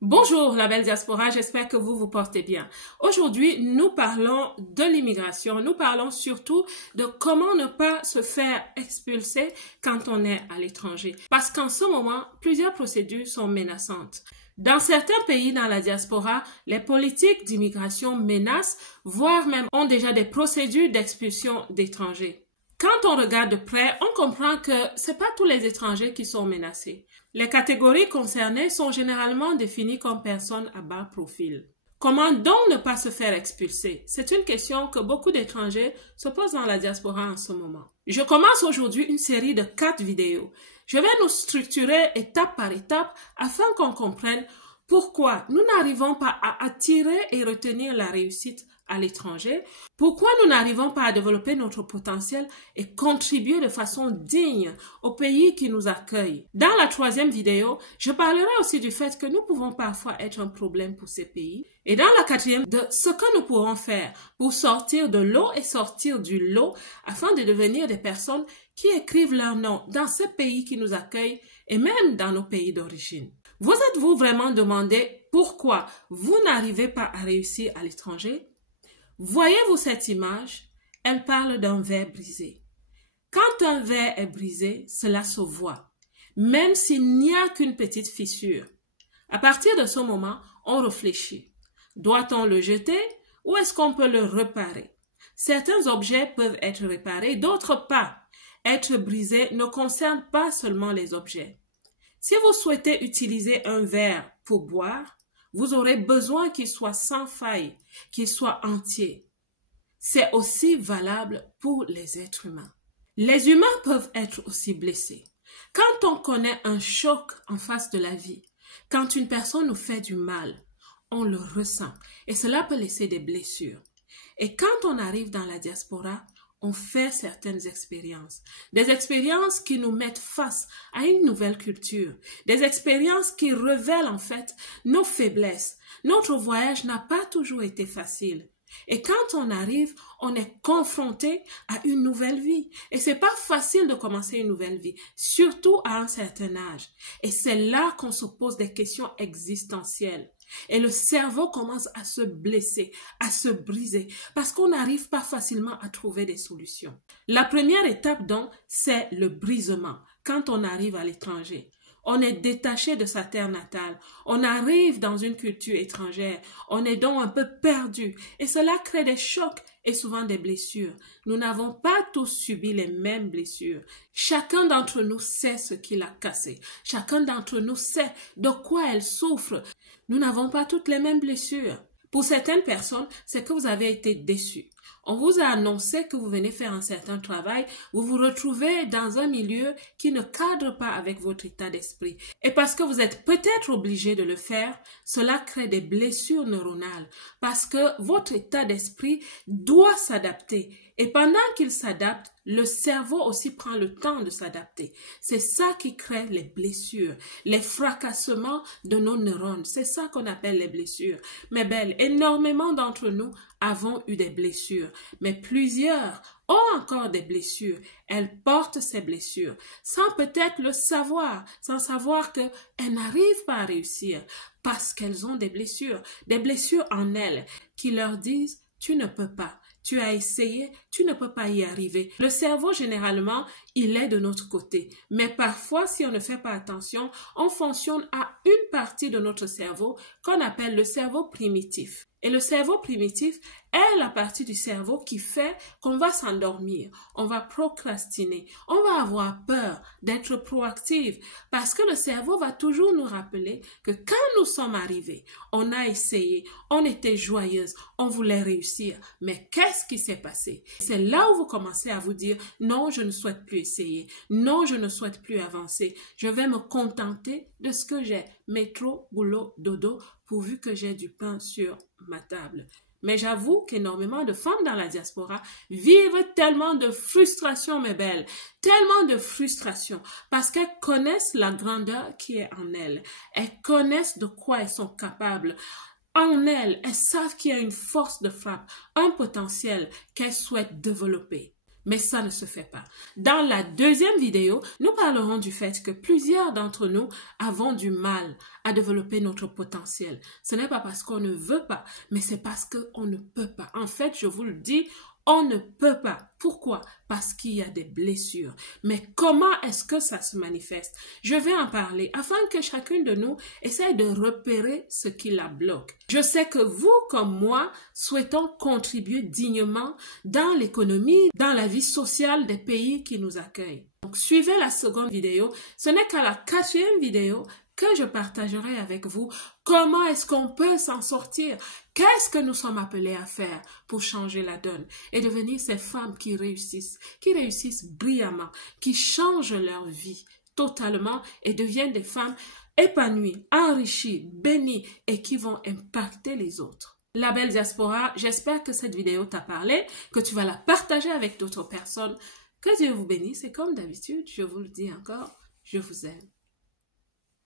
Bonjour la belle diaspora, j'espère que vous vous portez bien. Aujourd'hui, nous parlons de l'immigration, nous parlons surtout de comment ne pas se faire expulser quand on est à l'étranger. Parce qu'en ce moment, plusieurs procédures sont menaçantes. Dans certains pays dans la diaspora, les politiques d'immigration menacent, voire même ont déjà des procédures d'expulsion d'étrangers. Quand on regarde de près, on comprend que c'est pas tous les étrangers qui sont menacés. Les catégories concernées sont généralement définies comme personnes à bas profil. Comment donc ne pas se faire expulser? C'est une question que beaucoup d'étrangers se posent dans la diaspora en ce moment. Je commence aujourd'hui une série de 4 vidéos. Je vais nous structurer étape par étape afin qu'on comprenne pourquoi nous n'arrivons pas à attirer et retenir la réussite à l'étranger, pourquoi nous n'arrivons pas à développer notre potentiel et contribuer de façon digne au pays qui nous accueille. Dans la 3e vidéo, je parlerai aussi du fait que nous pouvons parfois être un problème pour ces pays. Et dans la 4e, de ce que nous pourrons faire pour sortir de l'eau et sortir du lot afin de devenir des personnes qui écrivent leur nom dans ces pays qui nous accueillent et même dans nos pays d'origine. Vous êtes-vous vraiment demandé pourquoi vous n'arrivez pas à réussir à l'étranger? Voyez-vous cette image? Elle parle d'un verre brisé. Quand un verre est brisé, cela se voit, même s'il n'y a qu'une petite fissure. À partir de ce moment, on réfléchit. Doit-on le jeter ou est-ce qu'on peut le réparer? Certains objets peuvent être réparés, d'autres pas. Être brisé ne concerne pas seulement les objets. Si vous souhaitez utiliser un verre pour boire, vous aurez besoin qu'il soit sans faille, qu'il soit entier. C'est aussi valable pour les êtres humains. Les humains peuvent être aussi blessés. Quand on connaît un choc en face de la vie, quand une personne nous fait du mal, on le ressent et cela peut laisser des blessures. Et quand on arrive dans la diaspora, on fait certaines expériences. Des expériences qui nous mettent face à une nouvelle culture. Des expériences qui révèlent en fait nos faiblesses. Notre voyage n'a pas toujours été facile. Et quand on arrive, on est confronté à une nouvelle vie. Et c'est pas facile de commencer une nouvelle vie, surtout à un certain âge. Et c'est là qu'on se pose des questions existentielles. Et le cerveau commence à se blesser, à se briser, parce qu'on n'arrive pas facilement à trouver des solutions. La première étape donc, c'est le brisement, quand on arrive à l'étranger. On est détaché de sa terre natale, on arrive dans une culture étrangère, on est donc un peu perdu et cela crée des chocs et souvent des blessures. Nous n'avons pas tous subi les mêmes blessures. Chacun d'entre nous sait ce qui l'a cassé. Chacun d'entre nous sait de quoi elle souffre. Nous n'avons pas toutes les mêmes blessures. Pour certaines personnes, c'est que vous avez été déçus. On vous a annoncé que vous venez faire un certain travail, vous vous retrouvez dans un milieu qui ne cadre pas avec votre état d'esprit. Et parce que vous êtes peut-être obligé de le faire, cela crée des blessures neuronales parce que votre état d'esprit doit s'adapter. Et pendant qu'il s'adapte, le cerveau aussi prend le temps de s'adapter. C'est ça qui crée les blessures, les fracassements de nos neurones. C'est ça qu'on appelle les blessures. Mes belles, énormément d'entre nous avons eu des blessures, mais plusieurs ont encore des blessures. Elles portent ces blessures sans peut-être le savoir, sans savoir qu'elles n'arrivent pas à réussir parce qu'elles ont des blessures en elles qui leur disent « tu ne peux pas ». Tu as essayé, tu ne peux pas y arriver. Le cerveau, généralement, il est de notre côté. Mais parfois, si on ne fait pas attention, on fonctionne à une partie de notre cerveau qu'on appelle le cerveau primitif. Et le cerveau primitif est la partie du cerveau qui fait qu'on va s'endormir, on va procrastiner, on va avoir peur d'être proactive parce que le cerveau va toujours nous rappeler que quand nous sommes arrivés, on a essayé, on était joyeuse, on voulait réussir, mais qu'est-ce qui s'est passé? C'est là où vous commencez à vous dire non, je ne souhaite plus essayer, non, je ne souhaite plus avancer, je vais me contenter de ce que j'ai, métro, boulot, dodo, pourvu que j'ai du pain sur ma table. Mais j'avoue qu'énormément de femmes dans la diaspora vivent tellement de frustration, mes belles, tellement de frustration, parce qu'elles connaissent la grandeur qui est en elles. Elles connaissent de quoi elles sont capables. En elles savent qu'il y a une force de frappe, un potentiel qu'elles souhaitent développer. Mais ça ne se fait pas. Dans la deuxième vidéo, nous parlerons du fait que plusieurs d'entre nous avons du mal à développer notre potentiel. Ce n'est pas parce qu'on ne veut pas, mais c'est parce qu'on ne peut pas. En fait, je vous le dis, on ne peut pas. Pourquoi? Parce qu'il y a des blessures. Mais comment est-ce que ça se manifeste? Je vais en parler afin que chacune de nous essaie de repérer ce qui la bloque. Je sais que vous, comme moi, souhaitons contribuer dignement dans l'économie, dans la vie sociale des pays qui nous accueillent. Donc, suivez la seconde vidéo. Ce n'est qu'à la quatrième vidéo que je partagerai avec vous comment est-ce qu'on peut s'en sortir, qu'est-ce que nous sommes appelés à faire pour changer la donne et devenir ces femmes qui réussissent brillamment, qui changent leur vie totalement et deviennent des femmes épanouies, enrichies, bénies et qui vont impacter les autres. La belle diaspora, j'espère que cette vidéo t'a parlé, que tu vas la partager avec d'autres personnes. Que Dieu vous bénisse et comme d'habitude, je vous le dis encore, je vous aime.